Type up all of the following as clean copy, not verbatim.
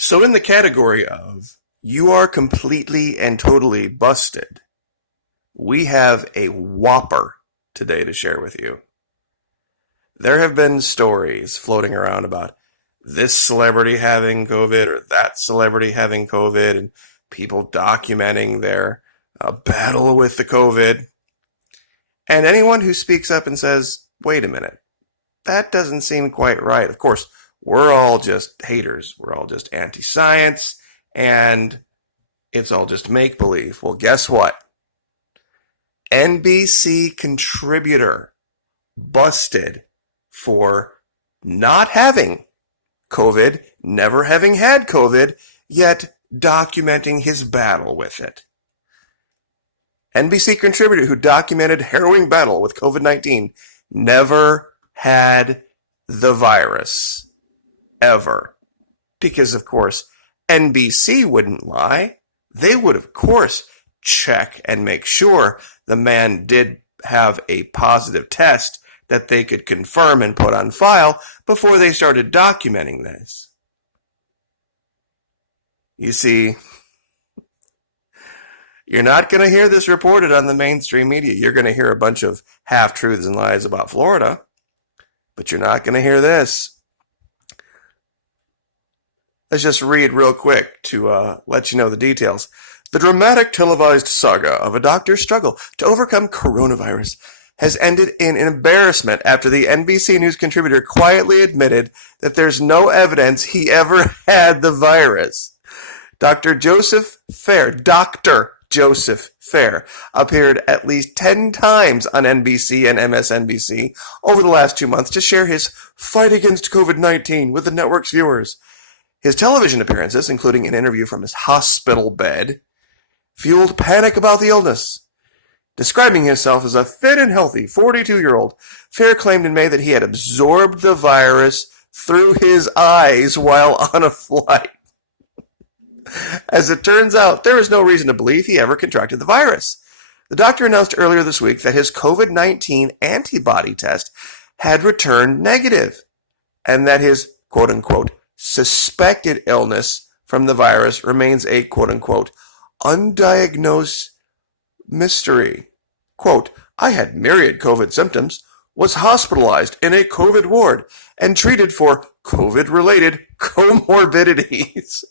So, in the category of you are completely and totally busted, we have a whopper today to share with you. There have been stories floating around about this celebrity having COVID or that celebrity having COVID and people documenting their battle with the COVID. And anyone who speaks up and says, wait a minute, that doesn't seem quite right. Of course, we're all just haters. We're all just anti science, and it's all just make believe. Well, guess what? NBC contributor busted for not having COVID, never having had COVID, yet documenting his battle with it. NBC contributor who documented harrowing battle with COVID-19 never had the virus. Ever. Because, of course, NBC wouldn't lie. They would, of course, check and make sure the man did have a positive test that they could confirm and put on file before they started documenting this. You see, you're not going to hear this reported on the mainstream media. You're going to hear a bunch of half-truths and lies about Florida, but you're not going to hear this. Let's just read real quick to let you know the details. The dramatic televised saga of a doctor's struggle to overcome coronavirus has ended in an embarrassment after the NBC News contributor quietly admitted that there's no evidence he ever had the virus. Dr. Joseph Fair appeared at least 10 times on NBC and MSNBC over the last 2 months to share his fight against COVID-19 with the network's viewers. His television appearances, including an interview from his hospital bed, fueled panic about the illness. Describing himself as a fit and healthy 42-year-old, Fair claimed in May that he had absorbed the virus through his eyes while on a flight. As it turns out, there is no reason to believe he ever contracted the virus. The doctor announced earlier this week that his COVID-19 antibody test had returned negative, and that his quote-unquote suspected illness from the virus remains a quote-unquote undiagnosed mystery. Quote, I had myriad COVID symptoms, was hospitalized in a COVID ward, and treated for COVID-related comorbidities.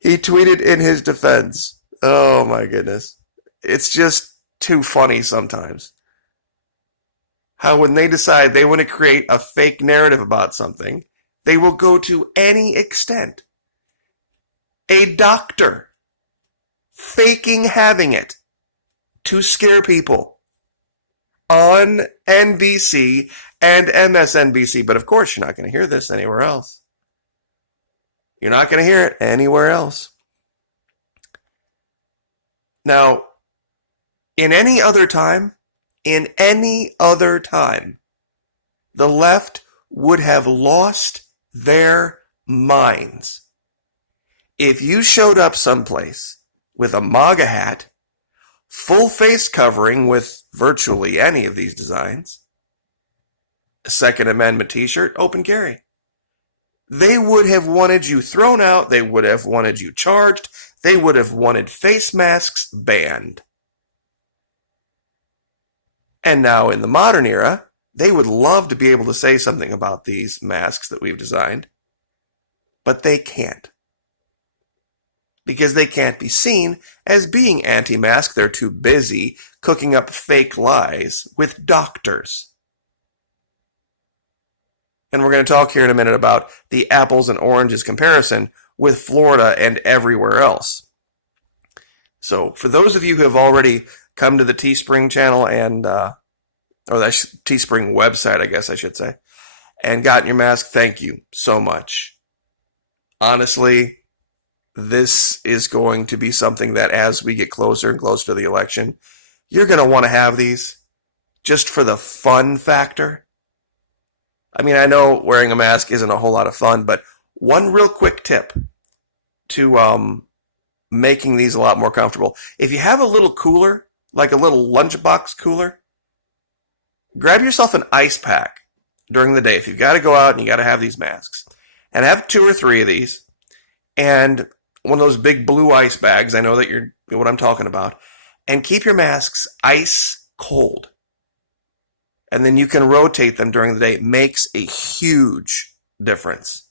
He tweeted in his defense. Oh my goodness. It's just too funny sometimes. How when they decide they want to create a fake narrative about something, they will go to any extent. A doctor faking having it to scare people on NBC and MSNBC. But of course, you're not going to hear this anywhere else. You're not going to hear it anywhere else. Now, in any other time, the left would have lost their minds. If you showed up someplace with a MAGA hat, full face covering with virtually any of these designs, a Second Amendment t-shirt, open carry, they would have wanted you thrown out, they would have wanted you charged, they would have wanted face masks banned. And now in the modern era, they would love to be able to say something about these masks that we've designed, but they can't. Because they can't be seen as being anti-mask. They're too busy cooking up fake lies with doctors. And we're going to talk here in a minute about the apples and oranges comparison with Florida and everywhere else. So for those of you who have already come to the Teespring channel and or the Teespring website, I guess I should say, and gotten your mask, thank you so much. Honestly, this is going to be something that as we get closer and closer to the election, you're going to want to have these just for the fun factor. I mean, I know wearing a mask isn't a whole lot of fun, but one real quick tip to making these a lot more comfortable. If you have a little cooler, like a little lunchbox cooler, grab yourself an ice pack during the day. If you've got to go out and you got to have these masks, and have 2 or 3 of these, and one of those big blue ice bags. I know that you're what I'm talking about. And keep your masks ice cold. And then you can rotate them during the day. It makes a huge difference.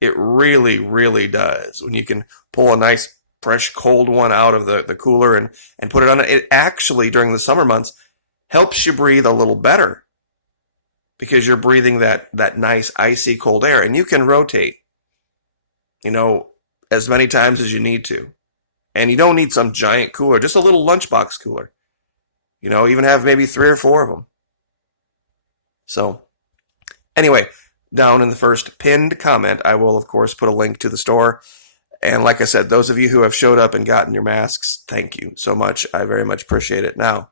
It really, really does. When you can pull a nice, fresh, cold one out of the cooler and put it on, it actually, during the summer months, helps you breathe a little better because you're breathing that nice, icy, cold air. And you can rotate, as many times as you need to. And you don't need some giant cooler, just a little lunchbox cooler. Even have maybe 3 or 4 of them. So, anyway, down in the first pinned comment, I will, of course, put a link to the store. And like I said, those of you who have showed up and gotten your masks, thank you so much. I very much appreciate it. Now,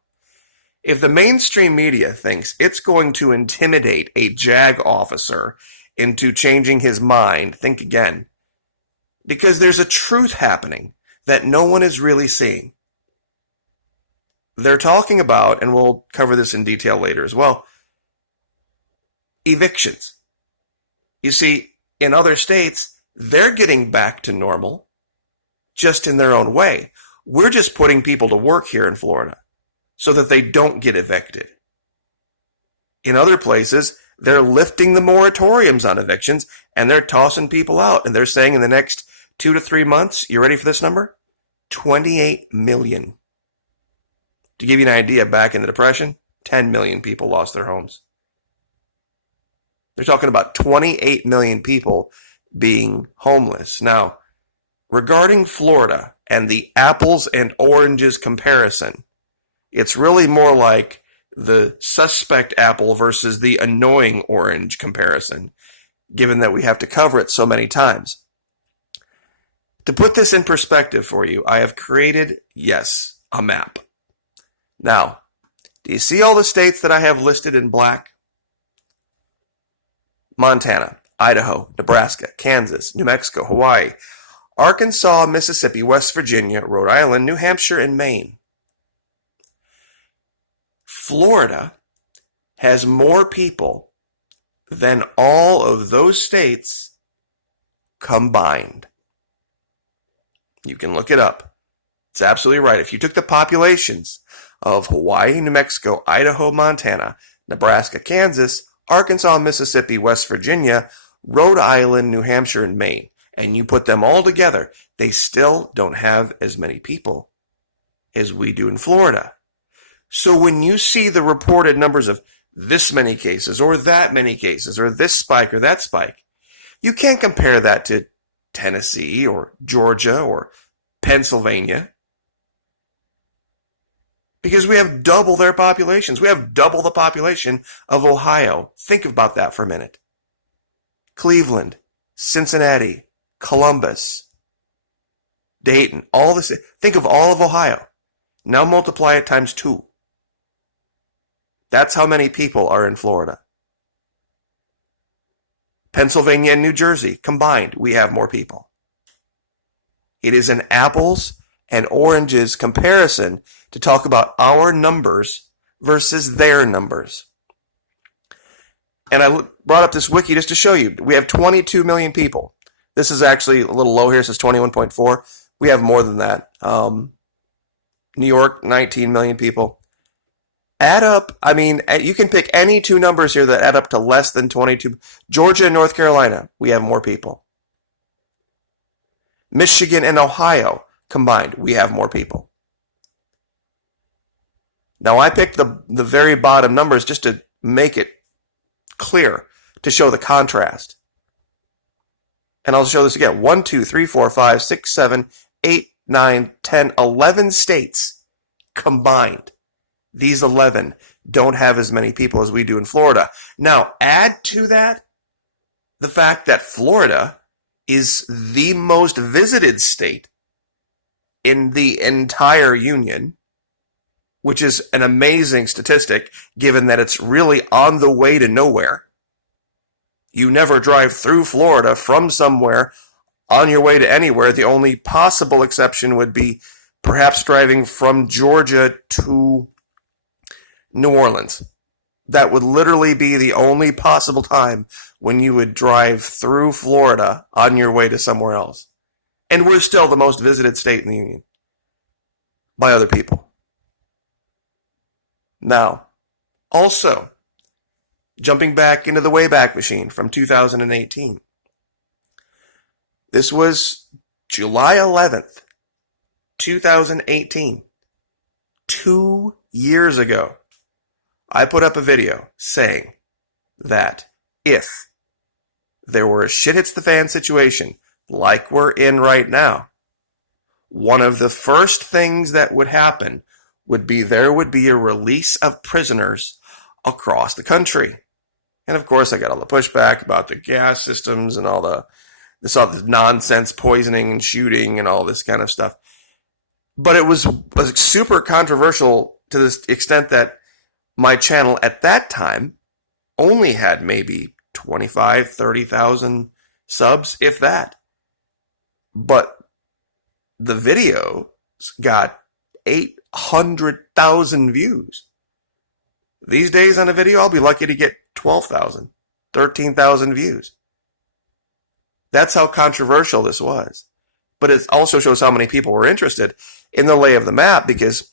if the mainstream media thinks it's going to intimidate a JAG officer into changing his mind, think again. Because there's a truth happening that no one is really seeing. They're talking about, and we'll cover this in detail later as well, evictions. You see, in other states, they're getting back to normal, just in their own way. We're just putting people to work here in Florida so that they don't get evicted. In other places, they're lifting the moratoriums on evictions, and they're tossing people out, and they're saying in the next 2 to 3 months, you ready for this number? 28 million. To give you an idea, back in the Depression, 10 million people lost their homes. They're talking about 28 million people being homeless. Now, regarding Florida and the apples and oranges comparison, it's really more like the suspect apple versus the annoying orange comparison, given that we have to cover it so many times. To put this in perspective for you, I have created, yes, a map. Now, do you see all the states that I have listed in black? Montana, Idaho, Nebraska, Kansas, New Mexico, Hawaii, Arkansas, Mississippi, West Virginia, Rhode Island, New Hampshire, and Maine. Florida has more people than all of those states combined. You can look it up. It's absolutely right. If you took the populations of Hawaii, New Mexico, Idaho, Montana, Nebraska, Kansas, Arkansas, Mississippi, West Virginia, Rhode Island, New Hampshire, and Maine, and you put them all together, they still don't have as many people as we do in Florida. So when you see the reported numbers of this many cases or that many cases or this spike or that spike, you can't compare that to Tennessee or Georgia or Pennsylvania, because we have double their populations. We have double the population of Ohio. Think about that for a minute. Cleveland, Cincinnati, Columbus, Dayton, all this. Think of all of Ohio. Now multiply it times 2. That's how many people are in Florida. Pennsylvania and New Jersey, combined, we have more people. It is an apples and oranges comparison to talk about our numbers versus their numbers. And I brought up this wiki just to show you. We have 22 million people. This is actually a little low here. It says 21.4. We have more than that. New York, 19 million people. Add up, you can pick any 2 numbers here that add up to less than 22. Georgia and North Carolina, we have more people. Michigan and Ohio combined, we have more people. Now, I picked the very bottom numbers just to make it clear, to show the contrast. And I'll show this again. 1, 2, 3, 4, 5, 6, 7, 8, 9, 10, 11 states combined. These 11 don't have as many people as we do in Florida. Now, add to that the fact that Florida is the most visited state in the entire union, which is an amazing statistic given that it's really on the way to nowhere. You never drive through Florida from somewhere on your way to anywhere. The only possible exception would be perhaps driving from Georgia to New Orleans. that would literally be the only possible time when you would drive through Florida on your way to somewhere else. And we're still the most visited state in the union by other people. Now, also, jumping back into the Wayback Machine from 2018. This was July 11th, 2018. 2 years ago, I put up a video saying that if there were a shit hits the fan situation like we're in right now, one of the first things that would happen would be there would be a release of prisoners across the country. And of course, I got all the pushback about the gas systems and all the nonsense poisoning and shooting and all this kind of stuff. But it was super controversial to the extent that my channel at that time only had maybe 25, 30,000 subs, if that. But the video got 800,000 views. These days on a video, I'll be lucky to get 12,000, 13,000 views. That's how controversial this was. But it also shows how many people were interested in the lay of the map, because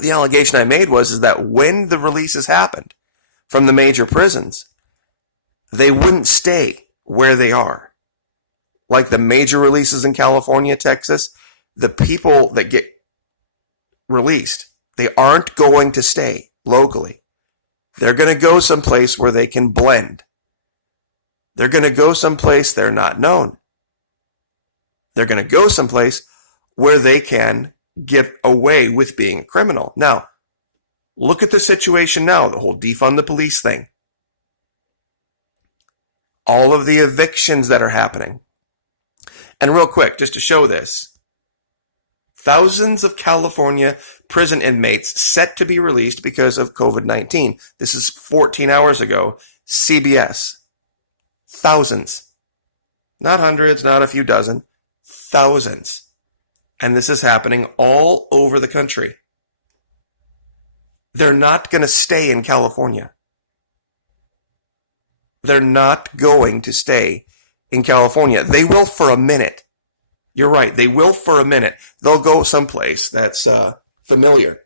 the allegation I made is that when the releases happened from the major prisons, they wouldn't stay where they are. Like the major releases in California, Texas, the people that get released, they aren't going to stay locally. They're going to go someplace where they can blend. They're going to go someplace they're not known. They're going to go someplace where they can get away with being a criminal. Now, look at the situation now, the whole defund the police thing. All of the evictions that are happening. And real quick, just to show this, thousands of California prison inmates set to be released because of COVID-19. This is 14 hours ago. CBS. Thousands. Not hundreds, not a few dozen. Thousands. And this is happening all over the country. They're not going to stay in California. They're not going to stay in California. They will for a minute. You're right. They will for a minute. They'll go someplace that's familiar.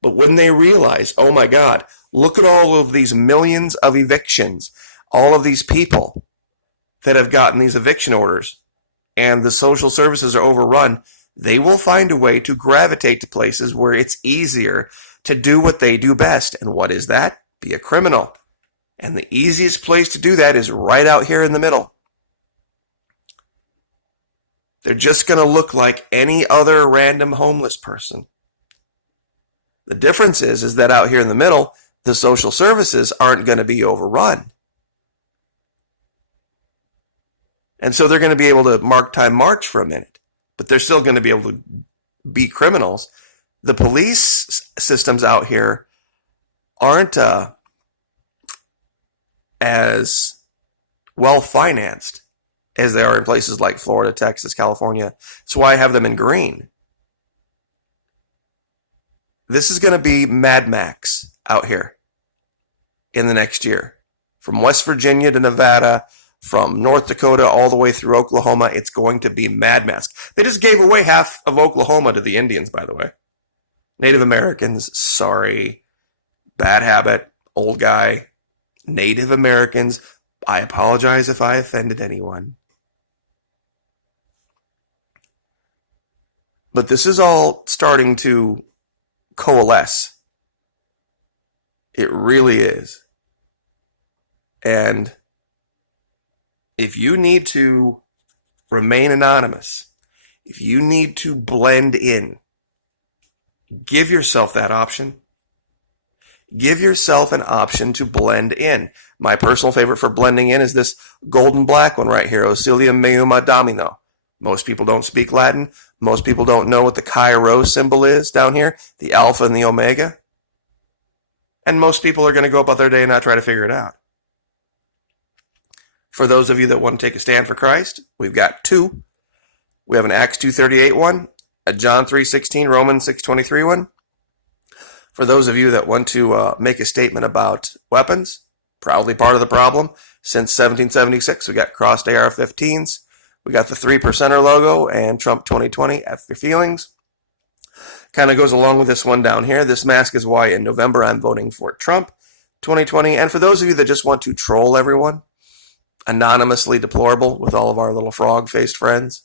But when they realize, oh my God, look at all of these millions of evictions, all of these people that have gotten these eviction orders, and the social services are overrun, they will find a way to gravitate to places where it's easier to do what they do best. And what is that? Be a criminal. And the easiest place to do that is right out here in the middle. They're just going to look like any other random homeless person. The difference is that out here in the middle, the social services aren't going to be overrun. And so they're going to be able to mark time march for a minute, but they're still going to be able to be criminals. The police systems out here aren't as well financed as they are in places like Florida, Texas, California. That's why I have them in green. This is going to be Mad Max out here in the next year. From West Virginia to Nevada, from North Dakota all the way through Oklahoma, it's going to be Mad Max. They just gave away half of Oklahoma to the Indians, by the way. Native Americans, sorry. Bad habit, old guy. Native Americans, I apologize if I offended anyone. But this is all starting to coalesce. It really is. And if you need to remain anonymous, if you need to blend in, give yourself that option. Give yourself an option to blend in. My personal favorite for blending in is this golden black one right here, Oscillium Meuma Domino. Most people don't speak Latin. Most people don't know what the Chi Rho symbol is down here, the Alpha and the Omega. And most people are going to go about their day and not try to figure it out. For those of you that want to take a stand for Christ, we've got two. We have an Acts 2:38 one, a John 3:16, Romans 6:23 one. For those of you that want to make a statement about weapons, proudly part of the problem. Since 1776, we got crossed AR-15s. We got the 3%er logo and Trump 2020, F your feelings. Kind of goes along with this one down here. This mask is why in November I'm voting for Trump 2020. And for those of you that just want to troll everyone, anonymously deplorable with all of our little frog-faced friends,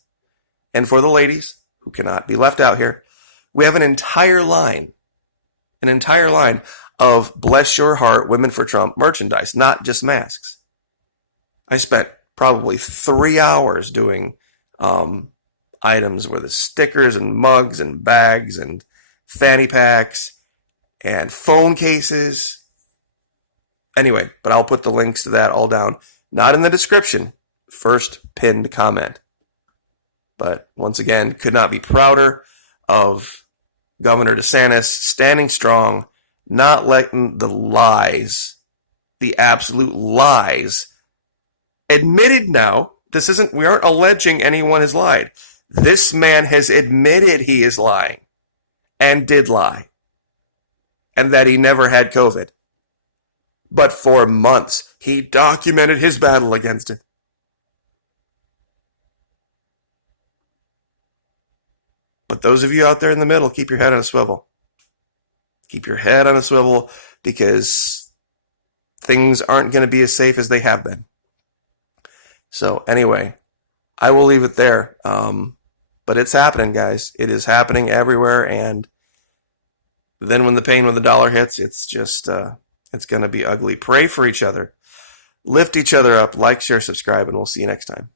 and for the ladies who cannot be left out here, we have an entire line of bless your heart Women for Trump merchandise, not just masks. I spent probably 3 hours doing items where the stickers and mugs and bags and fanny packs and phone cases. Anyway, but I'll put the links to that all down, not in the description, first pinned comment. But once again, could not be prouder of Governor DeSantis standing strong, not letting the lies, the absolute lies, admitted now. We aren't alleging anyone has lied. This man has admitted he is lying and did lie and that he never had COVID. But for months, he documented his battle against it. But those of you out there in the middle, keep your head on a swivel. Keep your head on a swivel because things aren't going to be as safe as they have been. So anyway, I will leave it there. But it's happening, guys. It is happening everywhere. And then when the dollar hits, it's just, it's going to be ugly. Pray for each other. Lift each other up. Like, share, subscribe, and we'll see you next time.